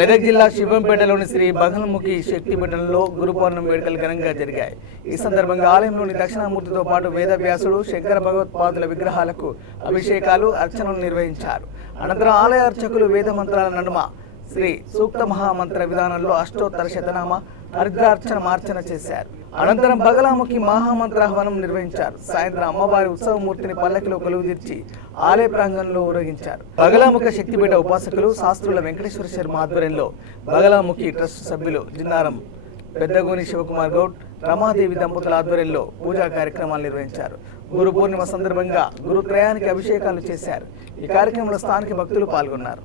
మెదక్ జిల్లా శివంపేటలోని శ్రీ బగల్ముఖి శక్తి పీఠంలో గురు పౌర్ణమి వేడుకలు ఘనంగా జరిగాయి. ఈ సందర్భంగా ఆలయంలోని దక్షిణామూర్తితో పాటు వేదవ్యాసుడు, శంకర భగవత్పాదుల విగ్రహాలకు అభిషేకాలు, అర్చనలు నిర్వహించారు. అనంతరం ఆలయ అర్చకులు వేద మంత్రాల నడుమ శ్రీ సూక్త మహామంత్ర విధానంలో అష్టోత్తర శతనామ హరిద్రార్చన మార్చన చేశారు. అనంతరం బగలాముఖి మహామంత్రాహ్వానం నిర్వహించారు. సాయంత్రం అమ్మవారి ఉత్సవమూర్తిని పల్లకిలో కొలువుదీర్చి ఆలయ ప్రాంగణంలో ఊరేగించారు. బగలాముఖ శక్తిపీఠ ఉపాసకులు శాస్త్రుల వెంకటేశ్వర శర్మ ఆధ్వర్యంలో బగలాముఖి ట్రస్ట్ సభ్యులు జిన్నారం పెద్దగోని శివకుమార్ గౌడ్, రమాదేవి దంపతుల ఆధ్వర్యంలో పూజా కార్యక్రమాలు నిర్వహించారు. గురు పూర్ణిమ సందర్భంగా గురుత్రయానికి అభిషేకాలు చేశారు. ఈ కార్యక్రమంలో స్థానిక భక్తులు పాల్గొన్నారు.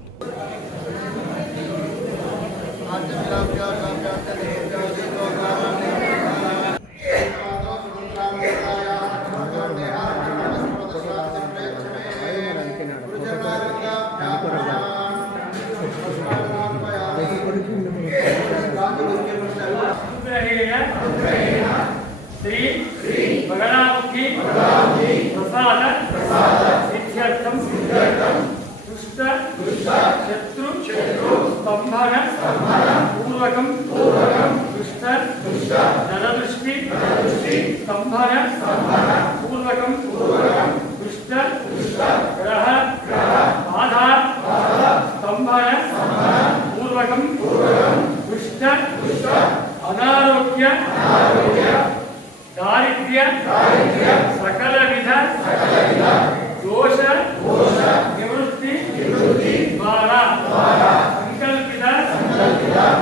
श्री बगलामुखि प्रसाद सिद्ध्यर्थम दुष्ट शत्रु स्तंभन पूर्वकम दुष्ट नरदृष्टि स्तंभन पूर्वकम दुष्ट ग्रह बाधा स्तंभन पूर्वकम दुष्ट अनारोग्य दारिद्र्य सकल विध दोष निवृत्ति द्वारा संकल्पित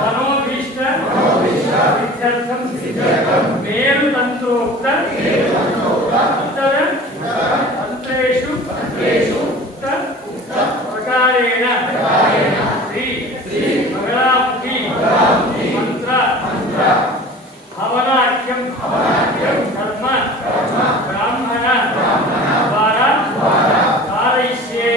मनोभीष्ट सिद्ध्यर्थम मेरु तंत्रोक्त अंतर तंत्रेषु प्रकारेण श्री बगलामुखि मंत्र हवनाख्यम कर्म ब्राह्मण द्वारा कारयिष्ये।